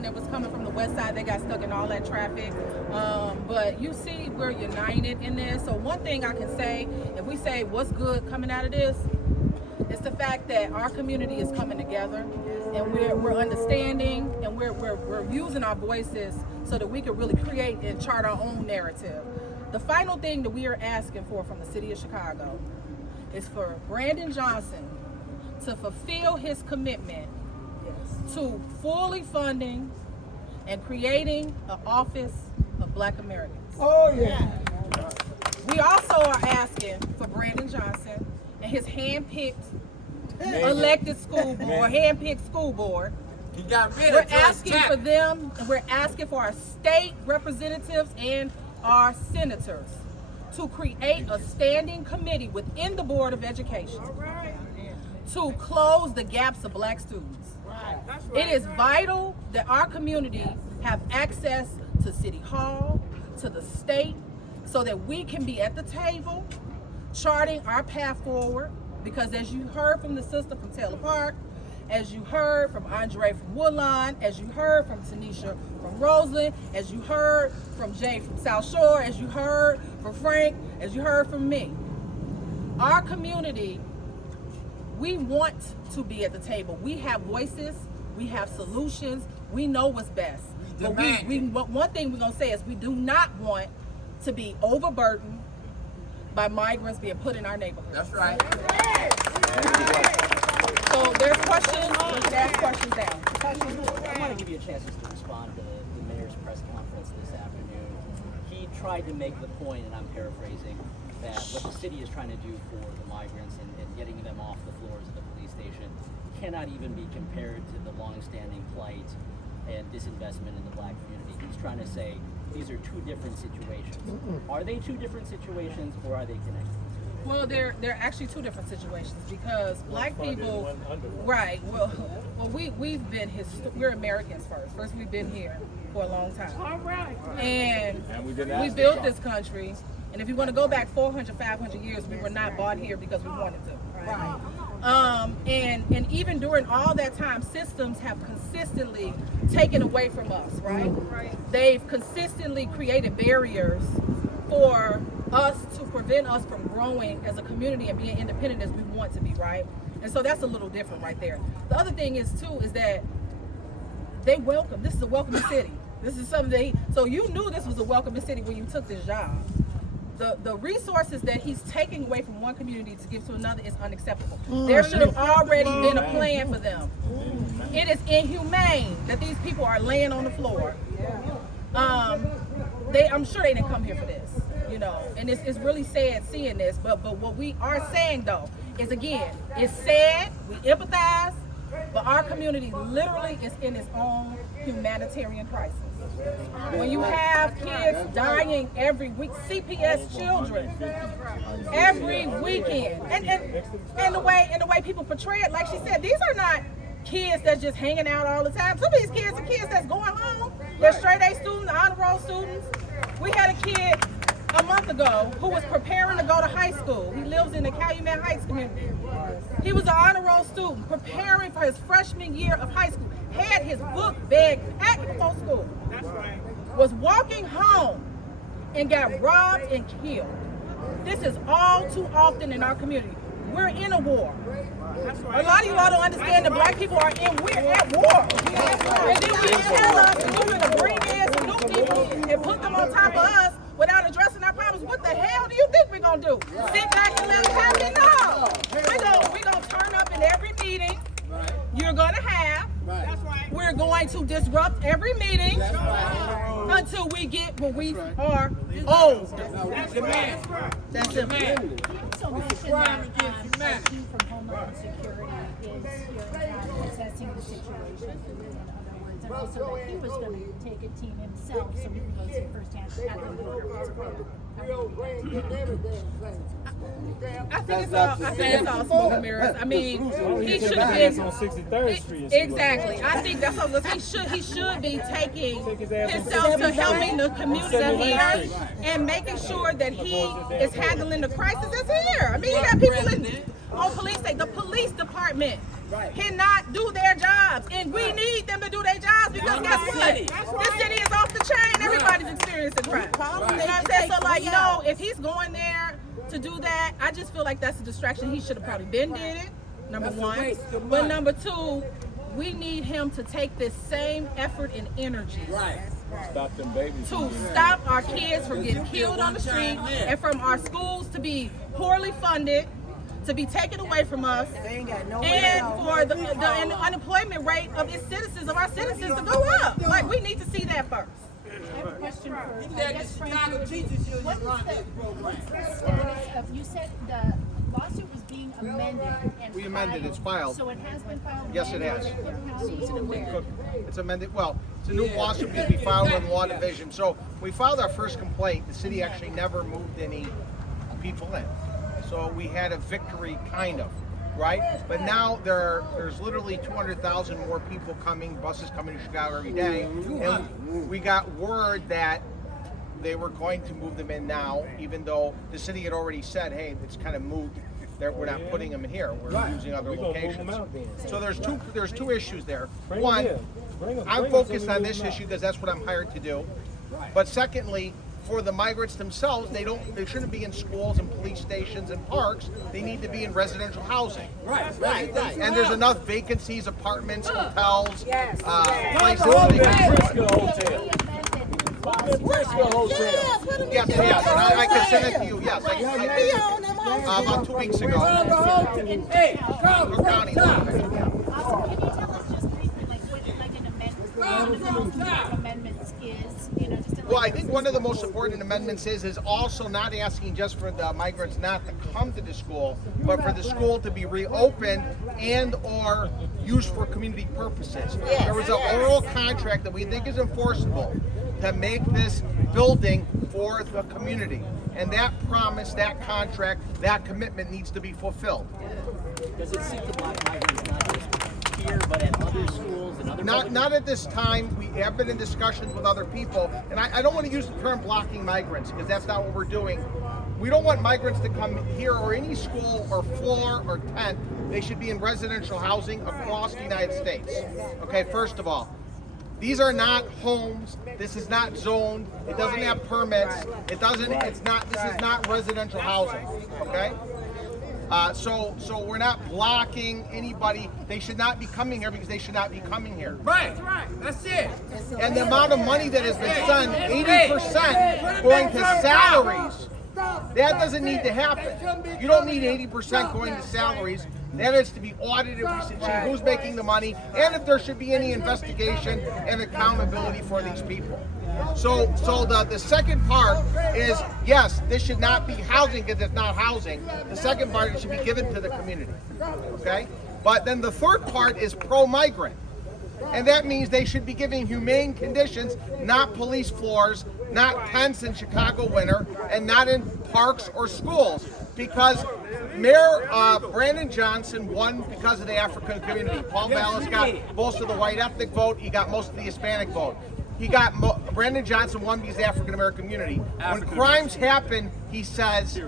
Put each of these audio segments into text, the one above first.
one that was coming from the west side. They got stuck in all that traffic. But you see, we're united in this. So one thing I can say, if we say what's good coming out of this, it's the fact that our community is coming together, and we're understanding, and we're using our voices so that we can really create and chart our own narrative. The final thing that we are asking for from the city of Chicago is for Brandon Johnson to fulfill his commitment to fully funding and creating an office of Black Americans. Oh yeah. We also are asking for Brandon Johnson and his hand-picked elected school board, hand-picked school board. He got rid We're of asking for them, and we're asking for our state representatives and our senators to create a standing committee within the Board of Education to close the gaps of Black students. It is vital that our community have access to City Hall, to the state, so that we can be at the table charting our path forward. Because as you heard from the sister from Taylor Park, as you heard from Andre from Woodlawn, as you heard from Tanisha from Roseland, as you heard from Jay from South Shore, as you heard from Frank, as you heard from me, our community, we want to be at the table. We have voices, we have solutions, we know what's best. But one thing we're gonna say is we do not want to be overburdened by migrants being put in our neighborhood. That's right. So there's questions, let's ask questions down. I want to give you a chance just to respond to the mayor's press conference this afternoon. He tried to make the point, and I'm paraphrasing, that what the city is trying to do for the migrants and getting them off the floors of the police station cannot even be compared to the long-standing plight and disinvestment in the Black community. He's trying to say these are two different situations. Are they two different situations, or are they connected? Well, they're actually two different situations, because Black people, right? Well, we've been we're Americans first. First, we've been here for a long time. All right. And we built this country. And if you want to go back 400, 500 years, we were not bought here because we wanted to. Right. And even during all that time, systems have consistently taken away from us, right? They've consistently created barriers for us to prevent us from growing as a community and being independent as we want to be, right? And so that's a little different right there. The other thing is too, is that they welcome, this is a welcoming city. This is something so you knew this was a welcoming city when you took this job. The resources that he's taking away from one community to give to another is unacceptable. There should have already been a plan for them. It is inhumane that these people are laying on the floor. I'm sure they didn't come here for this, you know, and it's really sad seeing this, but what we are saying though is, again, it's sad, we empathize, but our community literally is in its own humanitarian crisis. When you have kids dying every week, CPS children, every weekend, and the way people portray it, like she said, these are not kids that's just hanging out all the time. Some of these kids are kids that's going home. They're straight A students, honor roll students. We had a kid a month ago who was preparing to go to high school. He lives in the Calumet Heights community. He was an honor roll student preparing for his freshman year of high school. Had his book bag packed before school. Was walking home and got robbed and killed. This is all too often in our community. We're in a war. A lot of you all don't understand that Black people we're at war. And then we tell us that we're going to bring in some new people and put them on top of us without addressing our problems. What the hell do you think we're going to do? Sit back and let it happen? No. We're going to turn up in every meeting you're going to have. We're going to disrupt every meeting until we get what we are owed. That's it. So much that from Homeland Security is assessing the situation. In other words, and also that he was going to take a team himself so he can go see firsthand at the border. I think it's all smoke and mirrors. I mean, he should have been on 63rd Street. Exactly. I think that's what he should be taking himself to helping the community here and making sure that he is handling the crisis that's here. I mean, you got people on police state. The police department cannot do their jobs. And we need them to do their jobs because guess what? This city is off the chain. Everybody's experiencing crime. You know what I'm saying? So like, if he's going there to do that, I just feel like that's a distraction. He should have probably been did it, number one. But number two, we need him to take this same effort and energy. Stop them babies. To stop our kids from getting killed on the street and from our schools to be poorly funded, to be taken away from us, and for the unemployment rate of its citizens, of our citizens, to go up. Like, we need to see that first. I have a question for, I guess, Frank. What is the status of, you said the lawsuit was being amended and We amended, it's filed. So it has been filed? Yes, it has. It's amended. Well, it's a new lawsuit because we filed in Law Division. So we filed our first complaint. The city actually never moved any people in. So we had a victory, kind of, right? But now there's literally 200,000 more people coming, buses coming to Chicago every day. And we got word that they were going to move them in now, even though the city had already said, hey, it's kind of moved. We're not putting them in here. We're using other locations. So there's two issues there. One, I'm focused on this issue because that's what I'm hired to do. But secondly, for the migrants themselves, they shouldn't be in schools and police stations and parks. They need to be in residential housing. Right. And there's enough vacancies, apartments, hotels, places where they can. Yes, and I can send it to you. Yes, about 2 weeks ago. Hey, County. Also, can you tell us just briefly, like what an amendments is? Well, I think one of the most important amendments is also not asking just for the migrants not to come to the school, but for the school to be reopened and or used for community purposes. There was an oral contract that we think is enforceable to make this building for the community. And that promise, that contract, that commitment needs to be fulfilled. Does it seek to block migrants not just here, but at other schools and other Not at this time. We have been in discussions with other people, and I don't want to use the term blocking migrants because that's not what we're doing. We don't want migrants to come here or any school or floor or tent. They should be in residential housing across the United States. Okay, first of all. These are not homes. This is not zoned. It doesn't have permits. This is not residential housing. Okay? So we're not blocking anybody. They should not be coming here because they should not be coming here. Right. That's it. And the amount of money that has been spent, 80% going to salaries. That doesn't need to happen. You don't need 80% going to salaries. That is to be audited. We should see who's making the money and if there should be any investigation and accountability for these people. So the second part is, yes, this should not be housing because it's not housing. The second part, it should be given to the community. Okay? But then the third part is pro-migrant. And that means they should be given humane conditions, not police floors, not tents in Chicago winter, and not in parks or schools. Because Mayor Brandon Johnson won because of the African community. Paul Vallis got most of the white ethnic vote. He got most of the Hispanic vote. Brandon Johnson won because of the African American community. When crimes happen, he says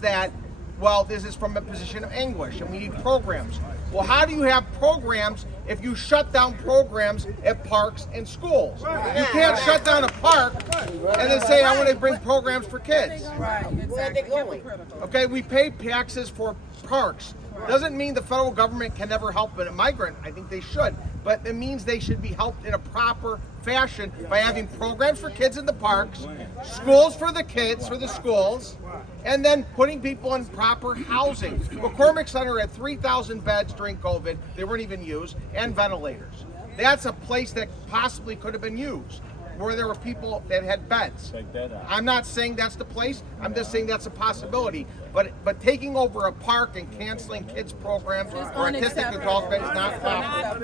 that, well, this is from a position of anguish, and we need programs. Well, how do you have programs if you shut down programs at parks and schools? You can't shut down a park and then say, I want to bring programs for kids. Right, exactly. Okay, we pay taxes for parks. Doesn't mean the federal government can never help a migrant. I think they should. But it means they should be helped in a proper fashion by having programs for kids in the parks, schools for the kids, for the schools, and then putting people in proper housing. McCormick Center had 3,000 beds during COVID. They weren't even used, and ventilators. That's a place that possibly could have been used, where there were people that had beds. Check that out. I'm not saying that's the place. I'm just saying that's a possibility. But taking over a park and canceling kids' programs or artistic adult beds is not proper.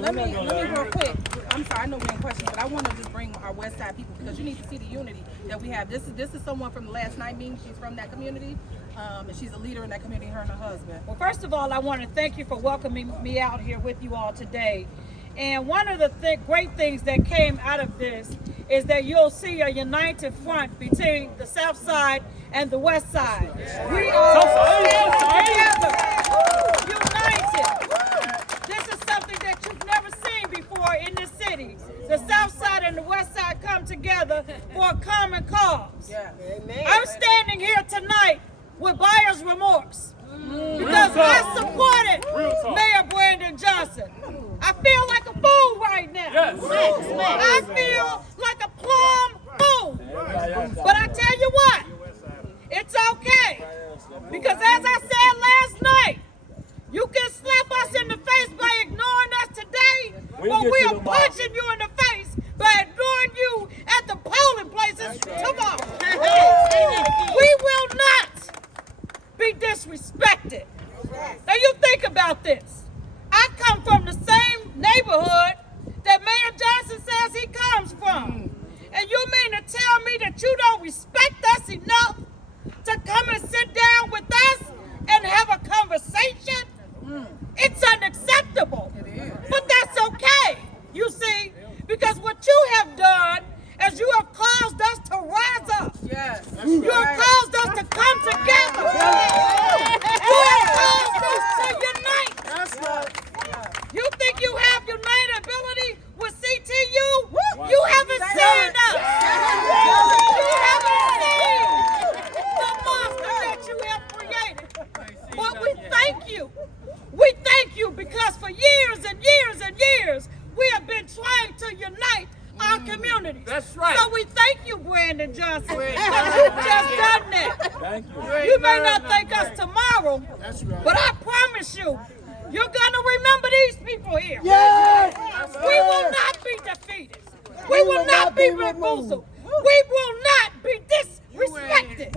Let me real quick. I'm sorry, I know we're in questions, but I want to just bring our West Side people because you need to see the unity that we have. This is someone from the last night meeting. She's from that community, and she's a leader in that community. Her and her husband. Well, first of all, I want to thank you for welcoming me out here with you all today. And one of the great things that came out of this is that you'll see a united front between the South Side and the West Side. We are together, united. This is something that you've never seen before in this city. The South Side and the West Side come together for a common cause. I'm standing here tonight with buyer's remorse because I supported Mayor Brandon Johnson. I feel like a fool right now. I feel like a plum fool. But I tell you what, it's okay. Because as I said last night, you can slap us in the face by ignoring us today, but we are punching you in the face by ignoring you at the polling places tomorrow. We will not be disrespected. Now you think about this. I come from the same neighborhood that Mayor Johnson says he comes from. And you mean to tell me that you don't respect us enough to come and sit down with us and have a conversation? It's unacceptable. But that's okay, you see, because what you have done is you have caused us to rise up. You have caused us to come together. You have caused us to unite. You think you have unitability with CTU? You haven't seen us. You haven't seen the monster that you have created. But we thank you. We thank you because for years and years and years, we have been trying to unite our communities. That's right. So we thank you, Brandon Johnson, because you've just done that. Thank you. You may not thank us tomorrow, but I promise you, you're going to remember these people here. Yes! We will not be defeated. We will not be removed. We will not be disrespected.